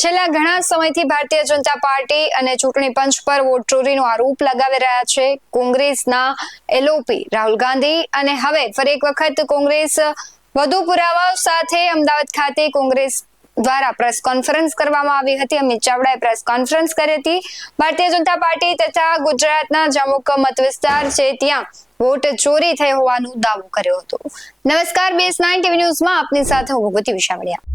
છેલ્લા ઘણા સમયથી ભારતીય જનતા પાર્ટી અને ચૂંટણી પંચ પર વોટ ચોરીનો આરોપ લગાવી રહ્યા છે કોંગ્રેસના એલઓપી રાહુલ ગાંધી અને હવે ફરી એક વખત કોંગ્રેસ વધુ પુરાવાઓ સાથે અમદાવાદ ખાતે કોંગ્રેસ દ્વારા પ્રેસ કોન્ફરન્સ કરવામાં આવી હતી। અમિત ચાવડાએ પ્રેસ કોન્ફરન્સ કરી હતી। ભારતીય જનતા પાર્ટી તથા ગુજરાતના જમુક મત વિસ્તાર છે ત્યાં વોટ ચોરી થઈ હોવાનો દાવો કર્યો હતો। નમસ્કાર, BS9 ટીવી ન્યૂઝમાં આપની સાથે હું ભગવતી વિશાવડિયા।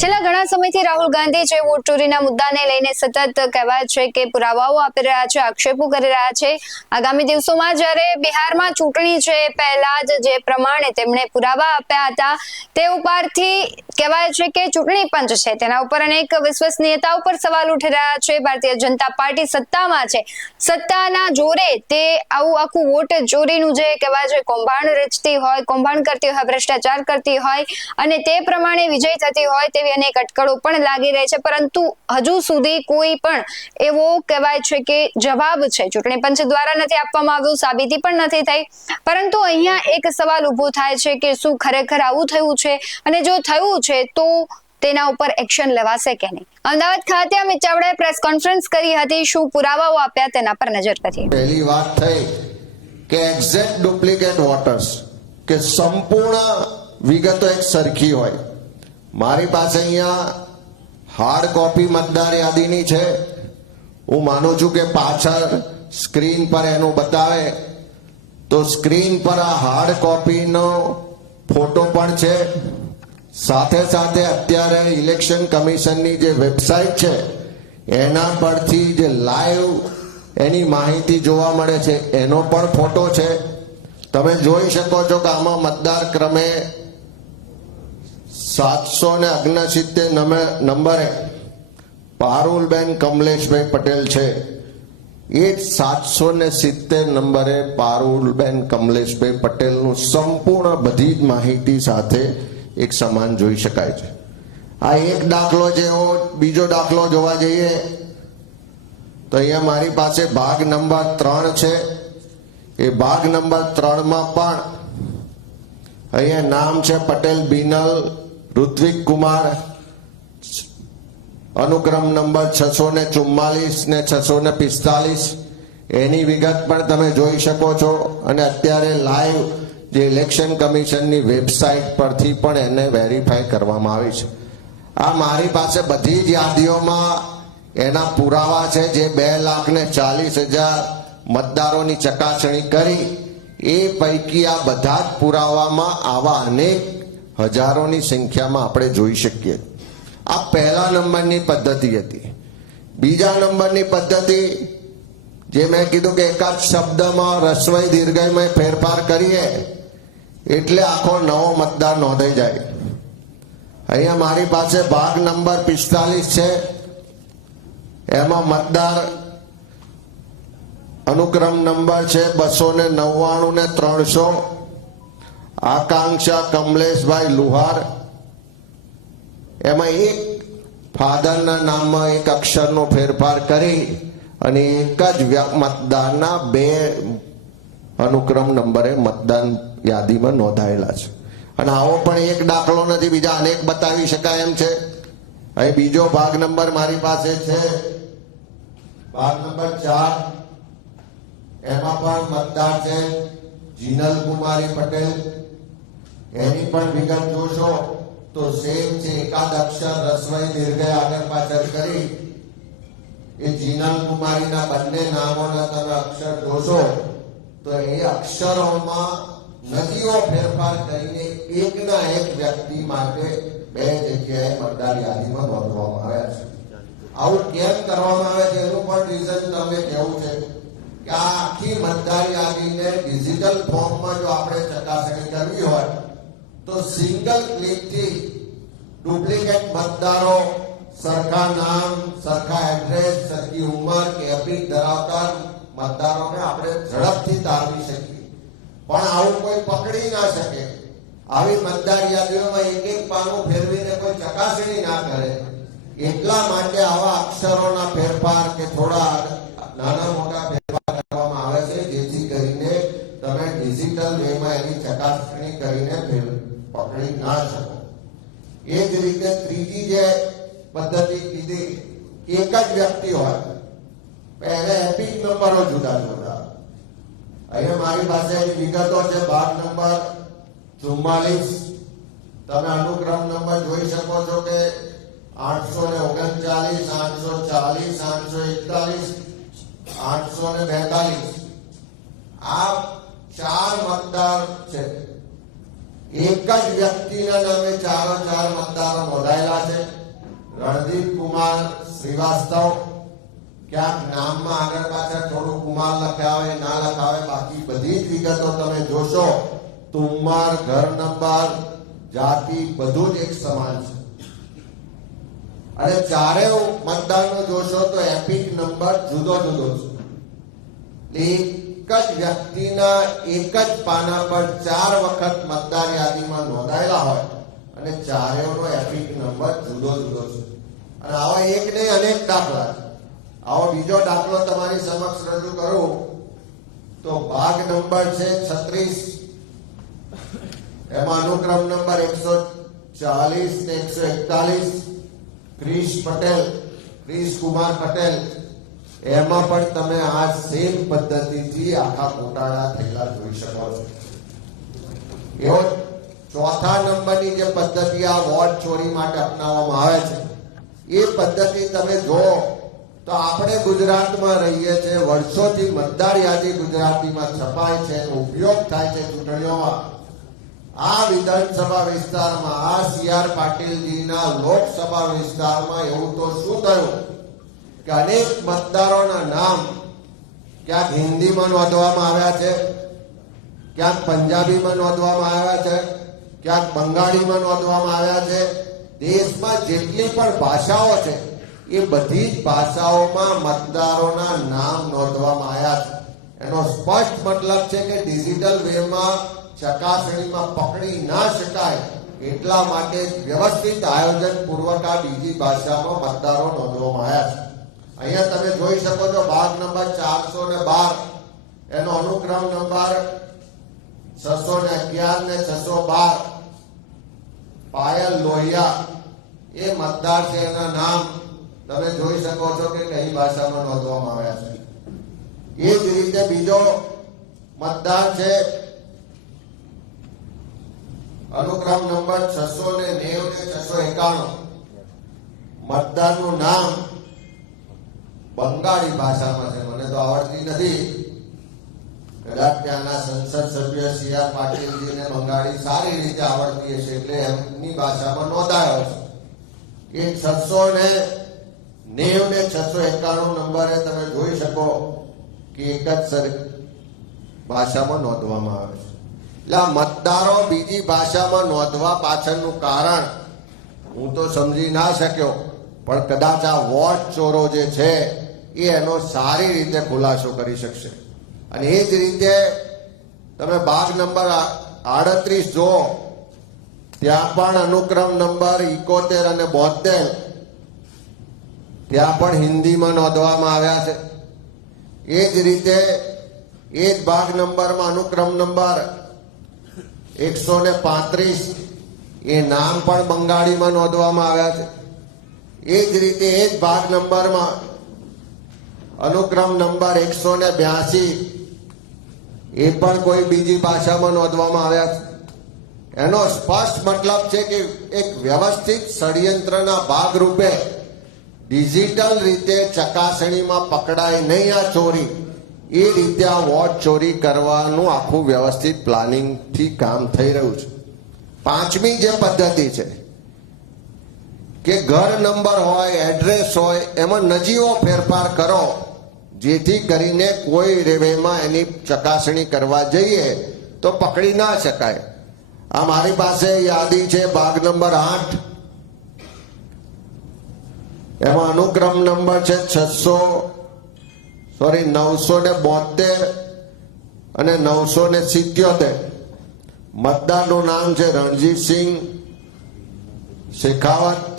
છેલ્લા ઘણા સમયથી રાહુલ ગાંધી જે વોટ ચોરીના મુદ્દાને લઈને સતત કહેવાય છે કે પુરાવાઓ આપી રહ્યા છે, આક્ષેપો કરી રહ્યા છે। આગામી દિવસોમાં જ્યારે બિહારમાં ચૂંટણી છે પહેલા જ જે પ્રમાણે તેમણે પુરાવા આપ્યા હતા તે ઉપરથી કહેવાય છે કે ચૂંટણી પંચ છે તેના ઉપર અનેક વિશ્વસનીયતા ઉપર સવાલ ઉઠી રહ્યા છે। ભારતીય જનતા પાર્ટી સત્તામાં છે, સત્તાના જોરે તે આખું વોટ ચોરીનું જે કહેવાય છે કૌભાંડ રચતી હોય, કૌભાંડ કરતી હોય, ભ્રષ્ટાચાર કરતી હોય અને તે પ્રમાણે વિજય થતી હોય તેવી અનેક અટકળો પણ લાગી રહી છે, પરંતુ હજુ સુધી કોઈ પણ એવો કહેવાય છે કે જવાબ છે ચૂંટણી પંચ દ્વારા નથી આપવામાં આવ્યો, સાબિતી પણ નથી થઈ। પરંતુ અહીંયા એક સવાલ ઉભો થાય છે કે શું ખરેખર આવું થયું છે અને જો થયું છે તો તેના ઉપર એક્શન લેવાશે કે નહીં। અમદાવાદ ખાતે અમિત ચાવડાએ પ્રેસ કોન્ફરન્સ કરી હતી। શું પુરાવાઓ આપ્યા તેના પર નજર કરીએ। પહેલી વાત થઈ કે એક્ઝેક્ટ ડુપ્લિકેટ વોટર્સ કે સંપૂર્ણ વિગતો એક સરખી હોય। મારી પાસે અહીંયા હાર્ડ કોપી મતદાર યાદીની છે। હું માનું છું કે પાછળ સ્ક્રીન પર એનું બતાવે તો સ્ક્રીન પર આ હાર્ડ કોપીનો ફોટો પણ છે। સાથે સાથે અત્યારે ઇલેક્શન કમિશનની જે વેબસાઇટ છે એના પરથી જે લાઈવ એની માહિતી જોવા મળે છે એનો પણ ફોટો છે। તમે જોઈ શકો છો કે આમાં મતદાર ક્રમે 769 નંબરે પારુલબેન કમલેશભાઈ પટેલ છે। એ 770 નંબરે પારુલબેન કમલેશભાઈ પટેલનું સંપૂર્ણ બધી જ માહિતી સાથે એક સમાન જોઈ શકાય છે। આ એક દાખલો જેવો બીજો દાખલો જોવા જઈએ તો અહીંયા મારી પાસે ભાગ નંબર 3 છે। એ ભાગ નંબર 3 માં પણ અહીંયા નામ છે પટેલ બિનલ ઋત્વિક કુમાર, અનુક્રમ નંબર 644 ને 645 એની વિગત પણ તમે જોઈ શકો છો અને અત્યારે લાઈવ જે ઇલેક્શન કમિશનની વેબસાઇટ પરથી પણ એને વેરીફાઈ કરવામાં આવી છે। આ મારી પાસે બધી જ યાદીઓમાં એના પુરાવા છે જે 2,40,000 મતદારોની ચકાસણી કરી એ પૈકી આ બધા જ પુરાવામાં આવા અનેક હજારોની સંખ્યામાં આપણે જોઈ શકીએ। આ પહેલા નંબરની પદ્ધતિ હતી। બીજા નંબરની પદ્ધતિ જે મેં કીધું કે એકાદ શબ્દમાં રસ્વઈ દીર્ઘઈમાં ફેરફાર કરીએ એટલે આખો નવો મતદાર નોંધાઈ જાય। અહીંયા મારી પાસે ભાગ નંબર 45 છે। એમાં મતદાર અનુક્રમ નંબર છે 299 ને 300। આકાંક્ષા કમલેશભાઈ લુહાર। એમાં એક ફાધરના નામમાં એક અક્ષરનો ફેરફાર કરી અને એક જ મતદારના 2 અનુક્રમ નંબરે મતદાન યાદીમાં નોંધાયેલા છે। અને આવો પણ એક દાખલો નથી, બીજા અનેક બતાવી શકાય એમ છે। અહીં બીજો ભાગ નંબર મારી પાસે છે, ભાગ નંબર 4। એમાં પણ મતદાર છે જીનલ કુમારી પટેલ। એની પણ વિગત જોશો તો સેમ છે, એકાદ અક્ષર રસ્વઈ દીર્ઘ આગળ પાછળ કરી એ જીનલ કુમારીના બંને નામોના તમે અક્ષર જોશો તો એ અક્ષરોમાં નદીઓ ફેરફાર કરીને એકના એક વ્યક્તિ માટે 2 જગ્યાએ મતદાર યાદીમાં નોંધવામાં આવ્યા છે। આવું કેમ કરવામાં આવે છે એનું પણ રીઝન તમે કેવું છે કે આ આખી મતદાર યાદીને ડિજિટલ ફોર્મમાં જો આપણે ચકાસણી કરવી હોય તો સિંગલ ક્લિકથી ડુપ્લિકેટ મતદારો સરખા નામ, સરખા એડ્રેસ, સરખી ઉંમર કે એપિક ધરાવતા મતદારોને આપણે ઝડપથી તારવી શકીએ, પણ આવું કોઈ પકડી ના શકે। આવી મતદાર યાદીઓમાં એક એક પાનું ફેરવીને કોઈ ચકાસણી ના કરે એટલા માટે આવા અક્ષરોના ફેરફાર કે થોડા નાના મોટા ફેરફાર કરવામાં આવે છે જેથી કરીને તમે ડિજિટલ વેમાં એની ચકાસણી કરીને પકડી ના શકો। એ જ રીતે ત્રીજી જે પદ્ધતિ કીધી, એક જ વ્યક્તિ હોય એને એપિક નંબરો જુદા જુદા. અહીંયા મારી પાસે વિગતો છે. ભાગ નંબર 44, તમે અનુક્રમ નંબર જોઈ શકો છો કે 839, 840, 841, 842. આ 4 મતદાર છે. એક જ વ્યક્તિના નામે 4 મતદારો નોંધાયેલા છે. રણદીપ કુમાર શ્રીવાસ્તવ, ક્યાંક નામમાં આગળ પાછળ થોડું કુમાર લખ્યા હોય, ના લખ્યા હોય, બાકી બધી જ વિગતો તમે જોશો તો ઉંમર, ઘર નંબર, જાતિ બધું જ એક સમાન છે. અને ચારેય મતદારનો જોશો તો એપિક નંબર જુદો જુદો છે. એક જ વ્યક્તિના એક જ પાના પર 4 વખત મતદાર યાદીમાં નોંધાયેલા હોય અને ચારેયનો એપિક નંબર જુદો જુદો છે. અને આવા એક નહીં અનેક દાખલા છે. આવો બીજો દાખલો તમારી સમક્ષ રજૂ કરું તો ભાગ નંબર છે 36, એમાં અનુક્રમ નંબર 140 ને 141, ક્રિશ કુમાર પટેલ. એમાં પણ તમે આ સેમ પદ્ધતિથી આખા ગોટાળા થયેલા જોઈ શકો છો. એવો ચોથા નંબરની જે પદ્ધતિ આ વોટ ચોરી માટે અપનાવવામાં આવે છે, એ પદ્ધતિ તમે જો તો આપણે ગુજરાતમાં રહીએ છીએ, વર્ષોથી મતદાર યાદી ગુજરાતીમાં છપાય છે, એનો ઉપયોગ થાય છે ચૂંટણીઓમાં. આ વિધાનસભા વિસ્તારમાં, આ CR પાટીલજીના લોકસભા વિસ્તારમાં એવું તો શું થયું કે અનેક મતદારોના નામ ક્યાંક હિન્દીમાં નોંધવામાં આવ્યા છે, ક્યાંક પંજાબીમાં નોંધવામાં આવ્યા છે, ક્યાંક બંગાળીમાં નોંધવામાં આવ્યા છે. દેશમાં જેટલી પણ ભાષાઓ છે એ બધી જ ભાષાઓમાં મતદારોના નામ નોંધવામાં આવ્યા છે. એનો સ્પષ્ટ મતલબ છે કે ડિજિટલ વેમાં ચકાસણીમાં પકડી ના શકાય એટલા માટે વ્યવસ્થિત આયોજન પૂર્વક આ બીજી ભાષામાં મતદારો નોંધવામાં આવ્યા છે. અહીંયા તમે જોઈ શકો છો ભાગ નંબર 412, એનો અનુક્રમ નંબર 611 ને 612. પાયલ લોહિયા એ મતદાર છે, એના નામ તમે જોઈ શકો છો કે કઈ ભાષામાં નોંધવામાં આવ્યા છે. એ જ રીતે બીજો મતદાર છે અનુક્રમ નંબર 690 ને 691. મતદારનું નામ બંગાળી ભાષામાં છે, મને તો આવડતી નથી. કદાચ ત્યાંના સંસદ સભ્ય CR પાટીલજીને બંગાળી સારી રીતે આવડતી હશે એટલે એમની ભાષામાં નોંધાયો છે. એ 690 ને 691 નંબરે તમે જોઈ શકો કે એક જ ભાષામાં નોંધવામાં આવે છે. એટલે આ મતદારો બીજી ભાષામાં નોંધવા પાછળનું કારણ હું તો સમજી ના શક્યો, પણ કદાચ આ વોટ ચોરો જે છે એ એનો સારી રીતે ખુલાસો કરી શકશે. અને એ જ રીતે તમે ભાગ નંબર 38 જો, ત્યાં પણ અનુક્રમ નંબર 71 અને 72 ત્યાં પણ હિન્દીમાં નોંધવામાં આવ્યા છે. એ જ રીતે એ જ ભાગ નંબરમાં અનુક્રમ નંબર 135 એ નામ પણ બંગાળીમાં નોંધવામાં આવ્યા છે. એ જ રીતે એ જ ભાગ નંબરમાં અનુક્રમ નંબર 182 એ પણ કોઈ બીજી ભાષામાં નોંધવામાં આવ્યા છે. એનો સ્પષ્ટ મતલબ છે કે એક વ્યવસ્થિત ષડયંત્રના ભાગરૂપે ડિજિટલ રીતે ચકાસણીમાં પકડાય નહીં આ ચોરી, એ રીતે આ વોટ ચોરી કરવાનું આખું વ્યવસ્થિત પ્લાનિંગથી કામ થઈ રહ્યું છે. પાંચમી જે પદ્ધતિ છે કે ઘર નંબર હોય, એડ્રેસ હોય, એમાં નજીવો ફેરફાર કરો જેથી કરીને કોઈ રેવેમાં એની ચકાસણી કરવા જઈએ તો પકડી ના શકાય. આ મારી પાસે યાદી છે ભાગ નંબર 8, એમાં અનુક્રમ નંબર છે 972 અને 977. મતદારનું નામ છે રણજીતસિંહ શેખાવત.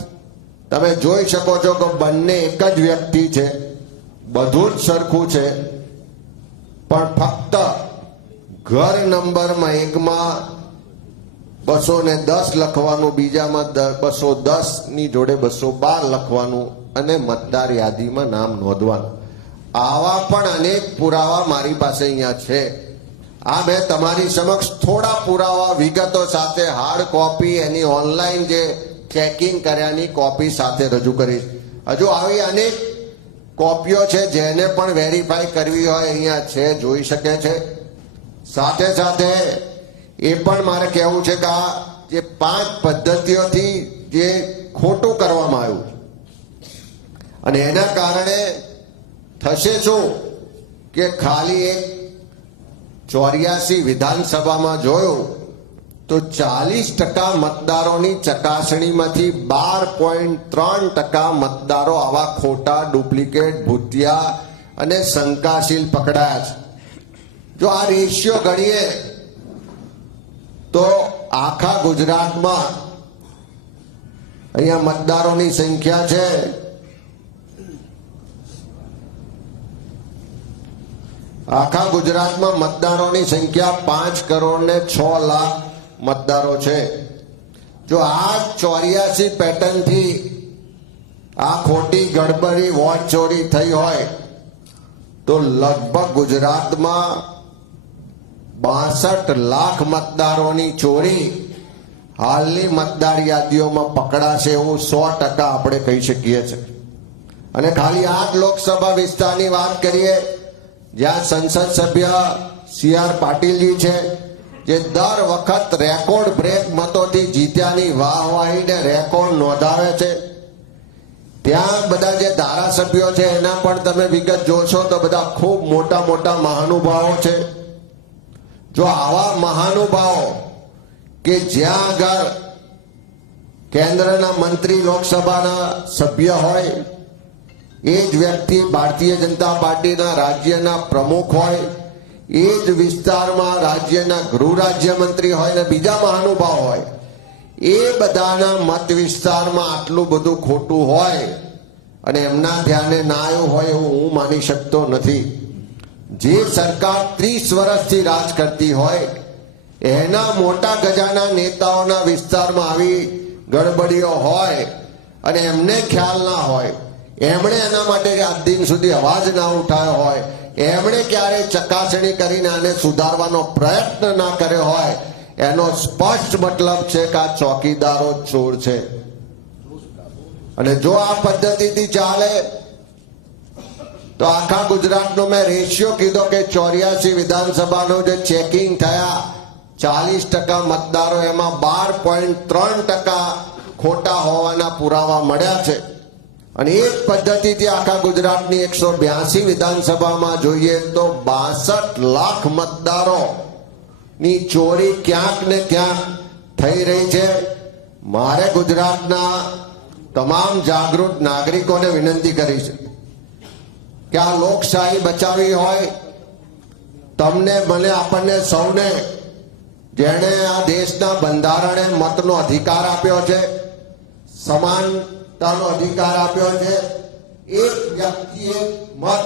તમે જોઈ શકો છો કે બંને એક જ વ્યક્તિ છે, બધું જ સરખું છે, પણ ફક્ત ઘર નંબરમાં એકમાં 210 લખવાનું, બીજામાં 210 ની જોડે 212 લખવાનું અને મતદાર યાદીમાં નામ નોંધવાનું. આવા પણ અનેક પુરાવા મારી પાસે અહીંયા છે. આ મેં તમારી સમક્ષ થોડા પુરાવા વિગતો સાથે હાર્ડ કોપી એની ઓનલાઈન જે ચેકિંગ કર્યાની કોપી સાથે રજૂ કરીશ. હજુ આવી અનેક કોપીઓ છે જેને પણ વેરીફાઈ કરવી હોય અહીંયા છે, જોઈ શકે છે. સાથે સાથે એ પણ મારે કહેવું છે કે આ જે 5 પદ્ધતિઓથી જે ખોટું કરવામાં આવ્યું અને એના કારણે થશે શું કે ખાલી એક 84 વિધાનસભામાં જોયું તો 40% મતદારોની ચકાસણીમાંથી 12.3% મતદારો આવા ખોટા, ડુપ્લિકેટ, ભૂતિયા અને શંકાશીલ પકડાયા છે. જો આ રેશિયો ગણીએ તો આખા ગુજરાતમાં અહીંયા મતદારોની સંખ્યા છે આખા ગુજરાતમાં મતદારોની સંખ્યા 5,06,00,000 મતદારો છે. જો આ 84 પેટર્નથી આ ખોટી ગડબડી વોટ ચોરી થઈ હોય તો લગભગ ગુજરાતમાં 62 લાખ મતદારોની ચોરી હાલની મતદાર યાદીઓમાં પકડાશે એવું 100% આપણે કહી શકીએ છીએ. અને ખાલી 8 લોકસભા વિસ્તારની વાત કરીએ જ્યાં સંસદ સભ્ય CR પાટીલજી છે જે દર વખત રેકોર્ડ બ્રેક મતોથી જીત્યાની વાહવાહીને રેકોર્ડ નોંધાવે છે. ત્યાં બધા જે ધારાસભ્યો છે એના પણ તમે વિગત જોશો તો બધા ખૂબ મોટા મોટા મહાનુભાવો છે. જો આવા મહાનુભાવો કે જ્યાં આગળ કેન્દ્રના મંત્રી, લોકસભાના સભ્ય હોય, એ જ વ્યક્તિ ભારતીય જનતા પાર્ટીના રાજ્યના પ્રમુખ હોય, એ જ વિસ્તારમાં રાજ્યના ગૃહ રાજ્યમંત્રી હોય ને બીજા મહાનુભાવ હોય, એ બધાના મત વિસ્તારમાં આટલું બધું ખોટું હોય અને એમના ધ્યાને ના આવ્યું હોય એવું હું માની શકતો નથી. જે સરકાર 30 વર્ષથી રાજ કરતી હોય એના મોટા ગજાના નેતાઓના વિસ્તારમાં આવી ગડબડીઓ હોય અને એમને ખ્યાલ ના હોય, એમણે એના માટે આજ દિન સુધી અવાજ ના ઉઠાવ્યો હોય, એમણે ક્યારે ચકાસણી કરીને આને સુધારવાનો પ્રયત્ન ના કર્યો હોય, એનો સ્પષ્ટ મતલબ છે કે આ ચોકીદારો ચોર છે. અને જો આ પદ્ધતિથી ચાલે તો આખા ગુજરાતનો મેં રેશિયો કીધો કે 84 વિધાનસભાનો જે ચેકિંગ થયા 40% મતદારો એમાં 12.3% ખોટા હોવાના પુરાવા મળ્યા છે. અને એ પદ્ધતિથી આખા ગુજરાતની 182 વિધાનસભામાં જોઈએ તો 62 લાખ મતદારો ની ચોરી ક્યાંક ને ક્યાંક થઈ રહી છે. મારે ગુજરાતના તમામ જાગૃત નાગરિકોને વિનંતી કરી છે કે આ લોકશાહી બચાવી હોય, તમને, મને, આપણને સૌને જેણે આ દેશના બંધારણે મતનો અધિકાર આપ્યો છે, સમાનતાનો અધિકાર આપ્યો છે, એક વ્યક્તિ એક મત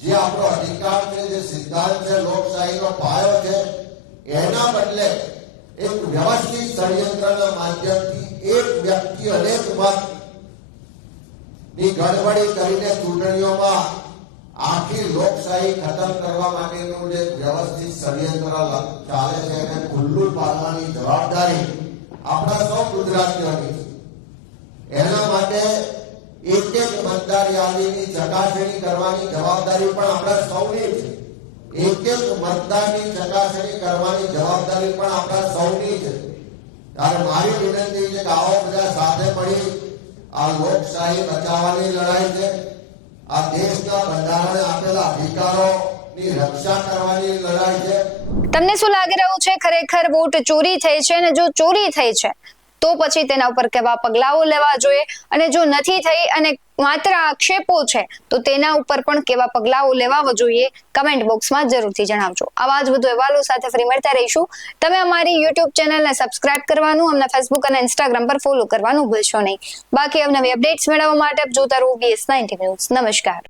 જે આપણો અધિકાર છે, જે સિદ્ધાંત છે, લોકશાહીનો પાયો છે, એના બદલે એક વ્યવસ્થિત ષડયંત્રના માધ્યમથી એક વ્યક્તિ અનેક મત ની ગડબડી કરીને ચૂંટણીઓમાં આખી લોકશાહી ખતમ કરવા માટેનું જે વ્યવસ્થિત ષડયંત્ર ચાલે છે એને ખુલ્લું પાડવાની જવાબદારી આપણા સૌ ગુજરાતીઓની છે. એના માટે એક એક મતદાર યાદીની ચકાસણી કરવાની જવાબદારી પણ આપણા સૌની છે. એક એક મતદારની ચકાસણી કરવાની જવાબદારી પણ આપણા સૌની છે. ત્યારે મારી વિનંતી છે કે આવો બધા સાથે મળી આ લોકશાહી બચાવવાની લડાઈ છે, આ દેશના બંધારણે આપેલા અધિકારોની રક્ષા કરવાની લડાઈ છે. તમને શું લાગી રહ્યું છે, ખરેખર વોટ ચોરી થઈ છે? અને જો ચોરી થઈ છે તો પછી તેના ઉપર કેવા પગલાઓ લેવા જોઈએ, અને જો નથી થઈ અને માત્ર આક્ષેપો છે તો તેના ઉપર પણ કેવા પગલાઓ લેવા જોઈએ? કમેન્ટ બોક્સમાં જરૂરથી જણાવજો. આવા જ વધુ અહેવાલો સાથે ફરી મળતા રહીશું. તમે અમારી YouTube ચેનલને સબસ્ક્રાઇબ કરવાનું, અમને Facebook અને Instagram પર ફોલો કરવાનું ભૂલશો નહીં. બાકી અવનવી અપડેટ્સ મેળવવા માટે જોતા રહો BS90 ન્યૂઝ. નમસ્કાર.